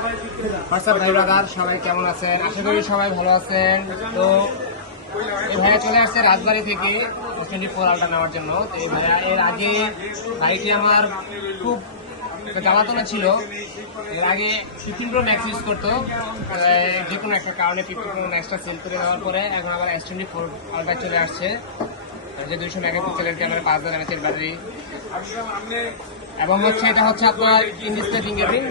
WhatsApp ভাই সবাই কেমন আছেন? আশা করি সবাই ভালো আছেন। তো, এই ভাইয়া চলে আসছে রাজবাড়ি থেকে টোয়েন্টি ফোর আলটা নেওয়ার জন্য। তো ভাইয়া, এর আগে গাড়িটি আমার খুব জ্বালাতনা ছিল। এর আগে ফিফটিন প্রো ম্যাক্স ইউজ করতো। যে কোনো একটা কারণে ফিফটিন প্রো ম্যাক্সটা সেল করে দেওয়ার পরে এখন আবার এস টোয়েন্টি ফোর আলটা চলে আসছে। যে দুইশো মেগাপিক্সেলের ক্যামেরা পাঁচ হাজার ব্যাটারি এবং হচ্ছে, এটা হচ্ছে আপনার ইন ফিঙ্গারপ্রিন্ট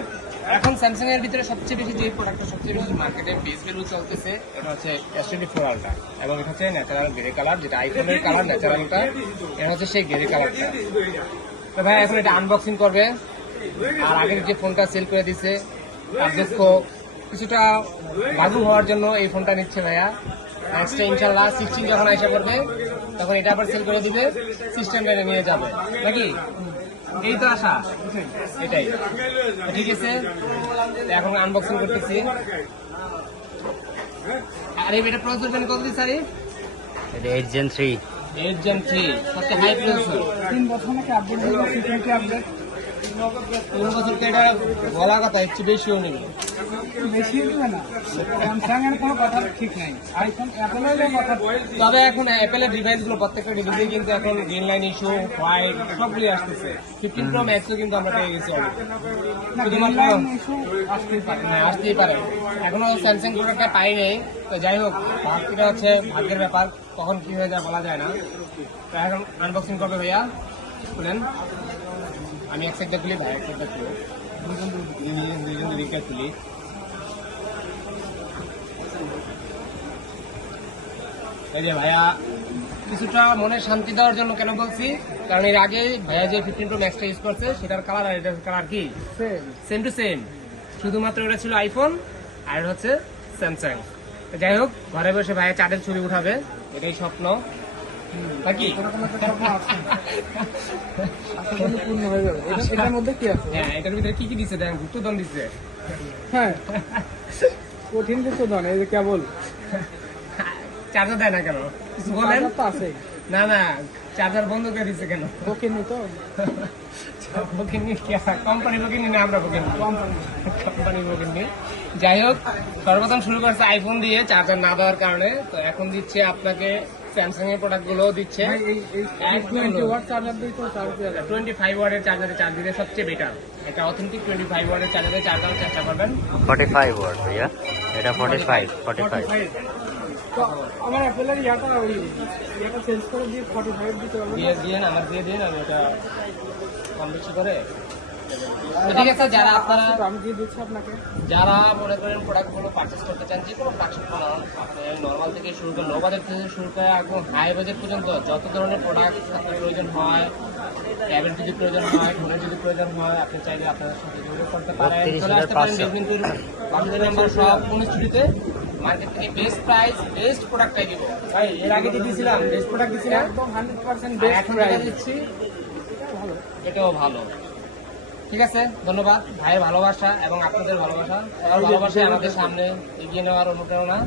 এখন স্যামসাং এর ভিতরে সবচেয়ে বেশি যে প্রোডাক্টটা সবচেয়ে বেশি মার্কেটে বেস ভ্যালু চলতেছে, এটা হচ্ছে এস টোয়েন্টি ফোর আলটা এবং এটা হচ্ছে ন্যাচারাল গ্রে কালার যেটা আইফোনের কালার ন্যাচারালটা এটা হচ্ছে সেই গ্রে কালারটা তো ভাই, এখন এটা আনবক্সিং করবে। আর আগের যে ফোনটা সেল করে দিছে, তার কিছুটা বাজু হওয়ার জন্য এই ফোনটা নিচ্ছে ভাইয়া। নেক্সট ইনশাল্লাহ সিক্সটিন যখন আইসা করবে তখন এটা আবার সেল করে দিবে সিস্টেম বেড়ে নিয়ে যাবে। নাকি? এই তো আশা। এটাই। ঠিক আছে। এখন আনবক্সিং করতেছি। আরে এটা প্রসেসর করতে কত আরে এটা eight gen three eight gen three সবচেয়ে হাই প্রসেসর তিন বছর নাকি আপডেট গেছে সিকিউরিটি আপডেট তিন এটা বলা কথা একটু বেশিও নেবে বেশি দিবে না স্যামসাং এর কোনো কথা ঠিক নাই আইফোন অ্যাপেলের কথা তবে এখন অ্যাপেলের ডিভাইসগুলো প্রত্যেকটা ডিভাইসে কিন্তু এখন গ্রিন লাইন ইস্যু হোয়াইট সবগুলি আসতেছে। ফিফটিন প্রো ম্যাক্সও কিন্তু আমরা পেয়ে গেছি আসতেই পারে। আসতেই পারে। এখনও স্যামসাং প্রোডাক্টটা পাই নাই। তো যাই হোক ভাগ্যটা হচ্ছে ভাগ্যের ব্যাপার। কখন কি হয়ে যায় বলা যায় না। তো এখন আনবক্সিং করবে ভাইয়া। শুনেন আমি এক সাইডটা খুলি ভাই এক সাইডটা খুলি। দুজন দুজন দুজন দুদিকটা খুলি। এই যে ভাইয়া কিছুটা মনে শান্তি দেওয়ার জন্য কেন বলছি? কারণ এর আগে ভাইয়া যে ফিফটিন প্রো ম্যাক্সটা ইউজ করছে সেটার কালার আর এটার কালার কি? সেম টু সেম শুধুমাত্র এটা ছিল আইফোন আর এটা হচ্ছে স্যামসাং যাই হোক ঘরে বসে ভাইয়া চাঁদের ছবি উঠাবে এটাই স্বপ্ন। নাকি? পূর্ণ হয়ে যাবে এটার মধ্যে কি আছে হ্যাঁ এটার ভিতরে কি কি দিচ্ছে দেখেন গুপ্তধন দিচ্ছে হ্যাঁ। কঠিন এই যে কেবল। চার্জার দেয় না কেন? কিছু বলেন। তো আছে না না চার্জার বন্ধ করে দিচ্ছে কেন? ওকেনি তো। বুকিনি কোম্পানি বুকিনি না আমরা বুকিনি? কোম্পানি বুকিনি। যাই হোক সর্বপ্রথম শুরু করছে আইফোন দিয়ে চার্জার না দেওয়ার কারণে। তো এখন দিচ্ছে আপনাকে স্যামসাং এর প্রোডাক্টগুলো দিচ্ছে টোয়েন্টি ফাইভ ওয়ার্ডের চার্জারে চার্জ দিলে সবচেয়ে বেটার এটা অথেন্টিক টোয়েন্টি ফাইভ ওয়ার্ডের চার্জারে চার্জ দেওয়ার চেষ্টা করবেন। ফর্টি ফাইভ ওয়ার্ড ভাইয়া এটা ফর্টি ফাইভ ফর্টি ফাইভ তো আমার অ্যাপেলের ইয়াটা ওই ইয়াটা চেঞ্জ করে দিয়ে ফর্টি ফাইভ দিতে পারবে দিয়ে দিয়ে আমার দিয়ে দিন আমি ওটা কম বেশি করে। ঠিক আছে যারা আপনারা আমি দিয়ে দিচ্ছি আপনাকে। যারা মনে করেন প্রোডাক্টগুলো পারচেস করতে চান যে কোনো প্রোডাক্ট নর্মাল থেকে শুরু করে লো বাজেট থেকে শুরু করে একদম হাই বাজেট পর্যন্ত যত ধরনের প্রোডাক্ট আপনার প্রয়োজন হয় ট্যাবের যদি প্রয়োজন হয় ফোনের যদি প্রয়োজন হয় আপনি চাইলে আপনাদের সাথে যোগাযোগ করতে পারেন। 32,500 চলে আসতে পারেন নাম্বার সব অনুষ্ঠানটিতে মার্কেট থেকে বেস্ট প্রাইস বেস্ট প্রোডাক্টটাই দিব ভাই এর আগে যে দিয়েছিলাম বেস্ট প্রোডাক্ট দিয়েছিলাম একদম হান্ড্রেড পার্সেন্ট আর বেস্ট প্রাইস যেটা দিচ্ছি এটাও ভালো। ঠিক আছে ধন্যবাদ ভাইয়ের ভালোবাসা এবং আপনাদের ভালোবাসা। ভালোবাসা আমাদের সামনে এগিয়ে নেওয়ার অনুপ্রেরণা।